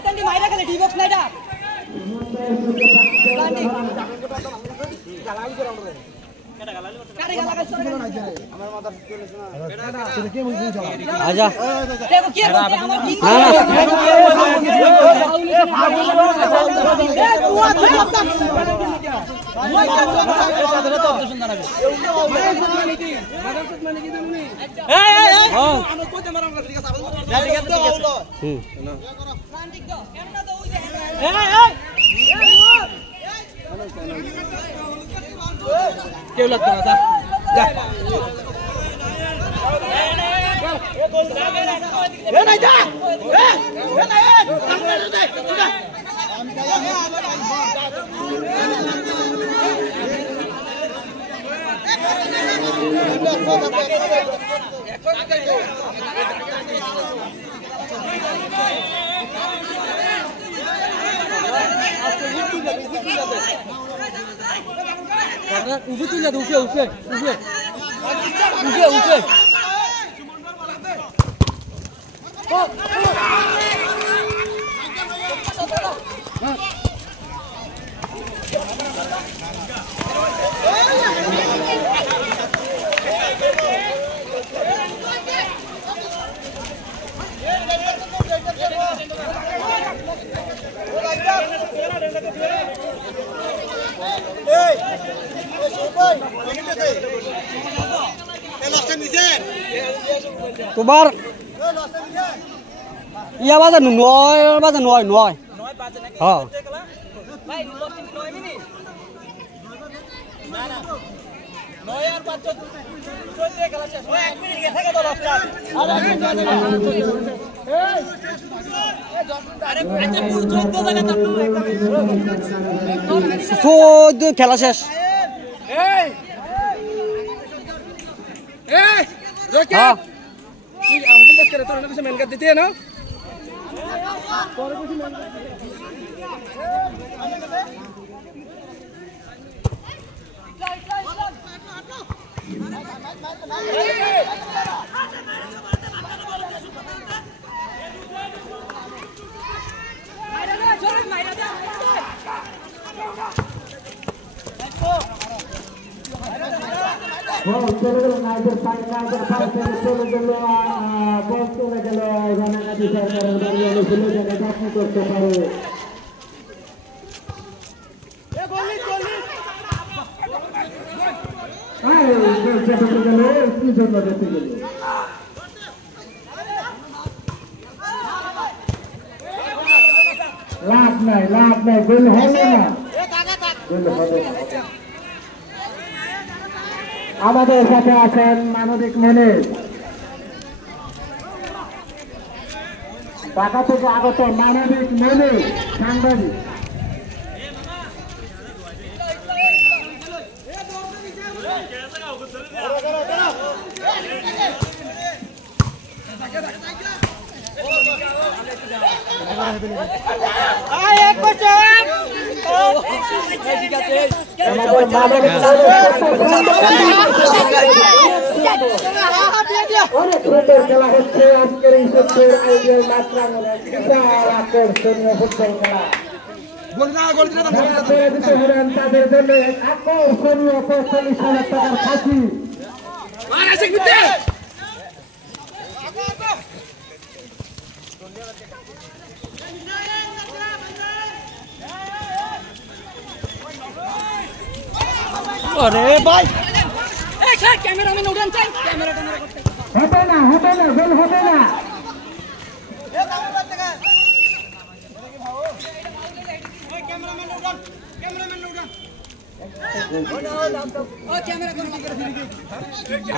পাকিস্তানি মাইরা গেলে D box নাইটা আজা কেউ লাগতো না উঠে তুলে উঠে উঠে উঠে উঠে উঠে তোমার ইয়া বাজে নয় বাজে নয় নয় হ্যাঁ খেলা শেষ লাভ নাই গোল হবে না আমাদের সাথে আছেন মানবিক মনির ঢাকা থেকে আগত মানবিক মনির সাংবাদিক অনেক সুন্দর খেলা হচ্ছে আজকের এই সত্যের আইডিয়াল মাত্রা আকর্ষণীয় ফুটবল খেলা তাদের জন্য আকর্ষণীয় 45,000 টাকার ফাঁসি अरे भाई ক্যামেরাম্যান উঠান চাই ক্যামেরা করতে হবে না গোল হবে না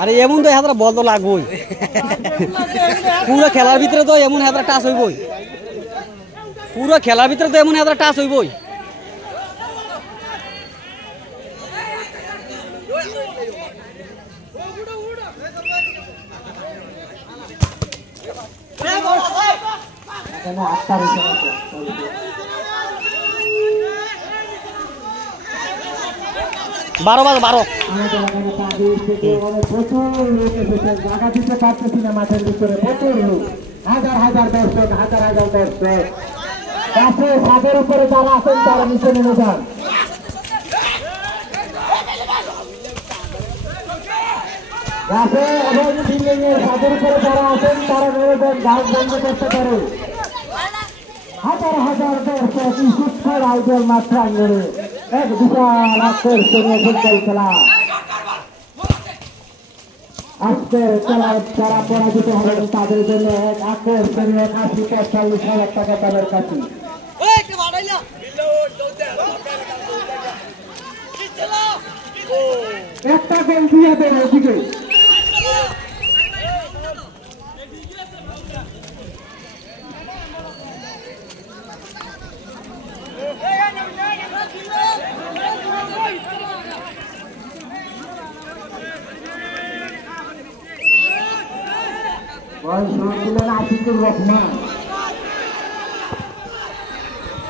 আরে এমন তো হাতরা বল তো লাগবই পুরো খেলার ভিতরে তো এমন হাতরা টাচ হইবই পুরো খেলার ভিতরে তো এমন হাতরা টাচ হইবই বারো প্রচুর লোক এসেছে জায়গা দিতে পারতেছি না মাঠের ভিতরে প্রচুর লোক হাজার দর্শক গাছে ছাদের উপরে যারা আছেন তারা নিচে নেমে যান। গাছে এবং বিল্ডিং এর ছাদের উপরে যারা আছেন তারা নেমে যান, গাছ বন্ধ করতে পারে। হাজার হাজার দর্শক সুস্থর আয়োজন মাঠ প্রাঙ্গণে এক বিশাল আকর্ষণীয় ফুটবল খেলা। আজকের খেলায় যারা পরাজিত হবেন তাদের জন্য এক আকর্ষণীয় ৮০-৪০ টাকা তাদের কাছে। একটা গোল দিয়ে দেন ওদিকে। আশিকুর রহমান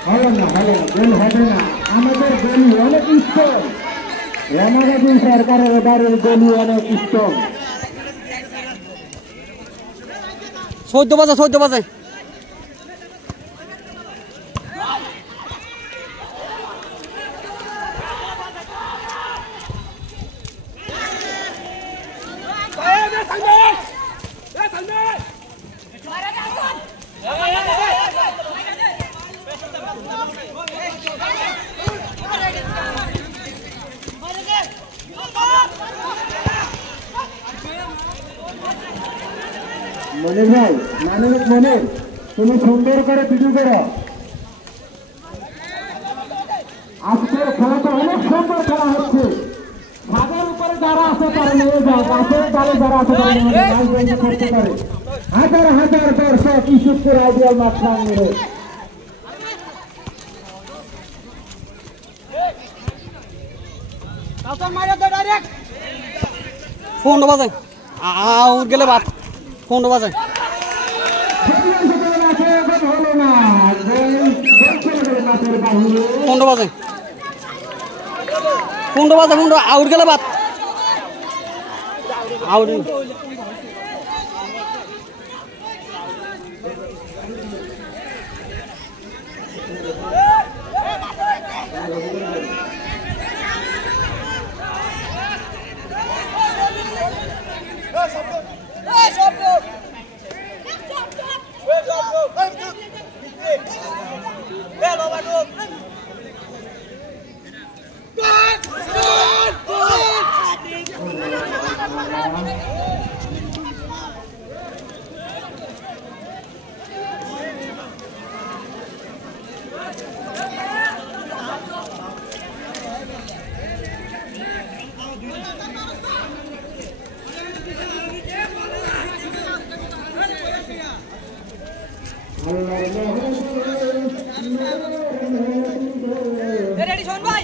হবে না, গোল হবে না। আমাদের গলি অনেক স্ট্রং, রানাগাজী সরকারের এবারের গলি অনেক স্ট্রং। 14 বাজে মনির ভাই, মানবিক মনির, তুমি সুন্দর করে ভিডিও করো। আজকের খেলাটা অনেক সুন্দর খেলা হচ্ছে। ছাদের উপরে যারা আছে তারা নিয়ে যায়, গাছের ডালে যারা আছে তারা নিয়ে যায়, গাছ বন্ধ করতে পারে। হাজার হাজার দর্শক ইস্যুপুর আইডিয়াল মাঠ প্রাঙ্গণে। 15 বাজে আউট গেলে বাদ। 15 বাজে 15 বাজে 15 আউট গেলে বাদ। আউট রেডি শোন ভাই।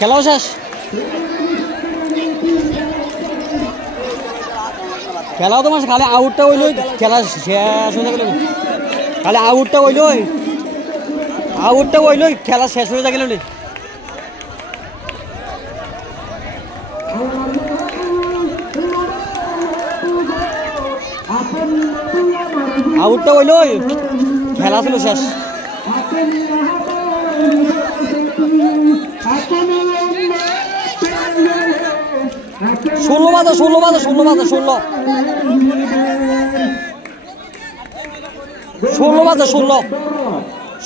খেলাও শেষ। খেলাও তোমার খালি আউটটা হইল, খেলা শেষ হয়ে গেল। খালি আউটটা হইল, খেলা শেষ হয়ে গেল। আউটটা হইল, খেলা ছিল শেষ। 16 বাজে 16 বাজে 16 বাজে 16 বাজে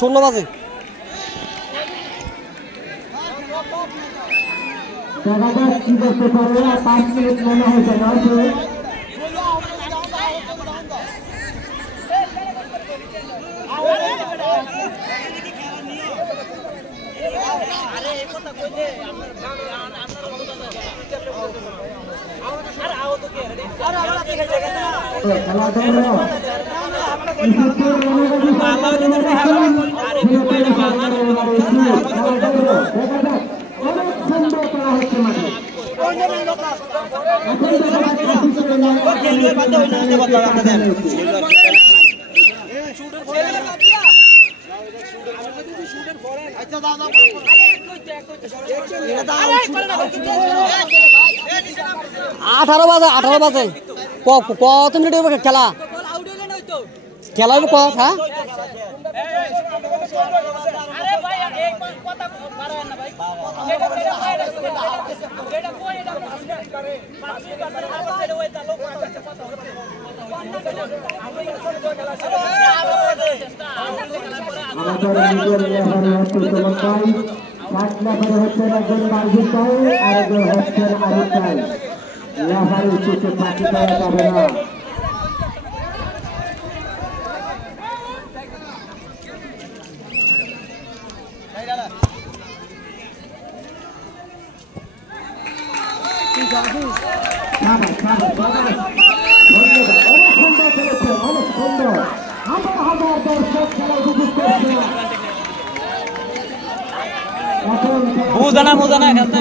16 বাজে। কি করতে পারবে? 5 মিনিট মনে হয়েছে না? 18 বাজে কত মিনিট হবে খেলা খেলা হবে কত হ্যাঁ বুঝানা খেলতে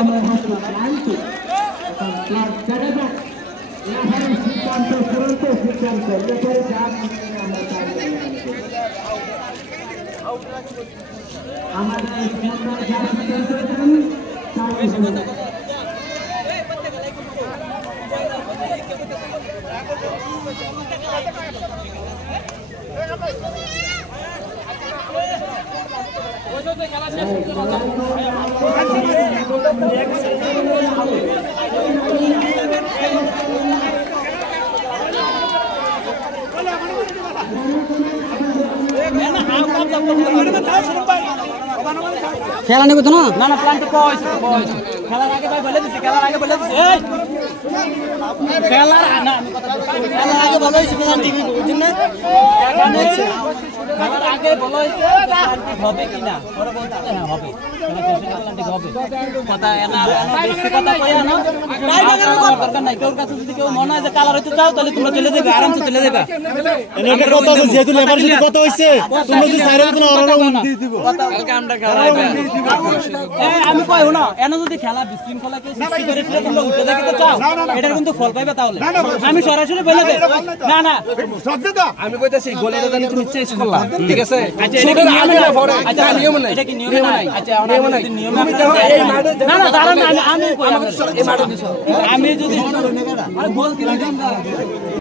খেলা নেবে তো না না প্ল্যান তো কইছে খেলার আগে ভাই বলে দিছি খেলার আগে ভালো হইছে প্ল্যান টিভি বুঝছেন না খেলার আগে ভালো হইছে হবে কি না পরে বলতে হ্যাঁ হবে কথা এনা বেশি কথা কইয়া না দরকার নাই কেউ কাছে যদি কেউ মনে হয় যে কালার হইতে চাও তাহলে তোমরা চলে যাবে আরামসে চলে যাবে এটা কথা আছে যেহেতু লেবার সাথে কথা হইছে তোমরা যদি সাইরে কোনো অরণ দিয়ে দিব কালকে আমরা খেলাইবে আমি কই না এনা যদি খেলা বিশৃঙ্খলা কে সৃষ্টি করে তোমরা উঠে দেখে তো চাও এটার কিন্তু ফল পাইবে তাহলে আমি সরাসরি বলে দেই না না আমি কইতাছি গোলের জানি তুমি চেঞ্জ করলা ঠিক আছে আচ্ছা এটা কি নিয়ম নাই আচ্ছা নিয়ম নাই এটা কি নিয়ম নাই আচ্ছা নিয়ম নাই তুমি দেখো এই মাঠে না না দাঁড়ান আমি এই মাঠে আমি যদি গোল কি